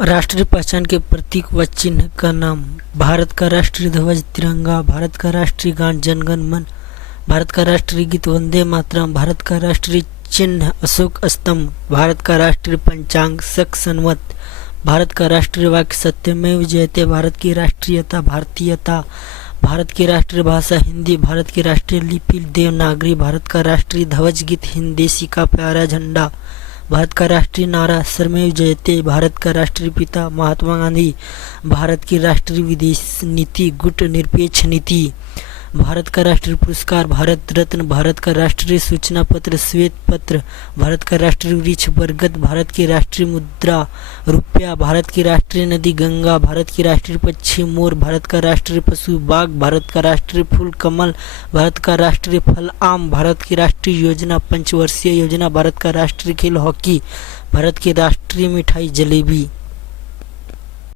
राष्ट्रीय पहचान के प्रतीक व चिन्ह का नाम। भारत का राष्ट्रीय ध्वज तिरंगा, भारत का राष्ट्रीय गान जनगण मन, भारत का राष्ट्रीय गीत वंदे मातरम, भारत का राष्ट्रीय चिन्ह अशोक स्तंभ, भारत का राष्ट्रीय पंचांग शक संवत, भारत का राष्ट्रीय वाक्य सत्यमेव जयते, भारत की राष्ट्रीयता भारतीयता, भारत की राष्ट्रीय भाषा हिंदी, भारत की राष्ट्रीय लिपि देवनागरी, भारत का राष्ट्रीय ध्वज गीत हिंदीसी का प्यारा झंडा, भारत का राष्ट्रीय नारा सर्वमेव जयते, भारत का राष्ट्रीय पिता महात्मा गांधी, भारत की राष्ट्रीय विदेश नीति गुट निरपेक्ष नीति, भारत का राष्ट्रीय पुरस्कार भारत रत्न, भारत का राष्ट्रीय सूचना पत्र श्वेत पत्र, भारत का राष्ट्रीय वृक्ष बरगद, भारत की राष्ट्रीय मुद्रा रुपया, भारत की राष्ट्रीय नदी गंगा, भारत की राष्ट्रीय पक्षी मोर, भारत का राष्ट्रीय पशु बाघ, भारत का राष्ट्रीय फूल कमल, भारत का राष्ट्रीय फल आम, भारत की राष्ट्रीय योजना पंचवर्षीय योजना, भारत का राष्ट्रीय खेल हॉकी, भारत की राष्ट्रीय मिठाई जलेबी।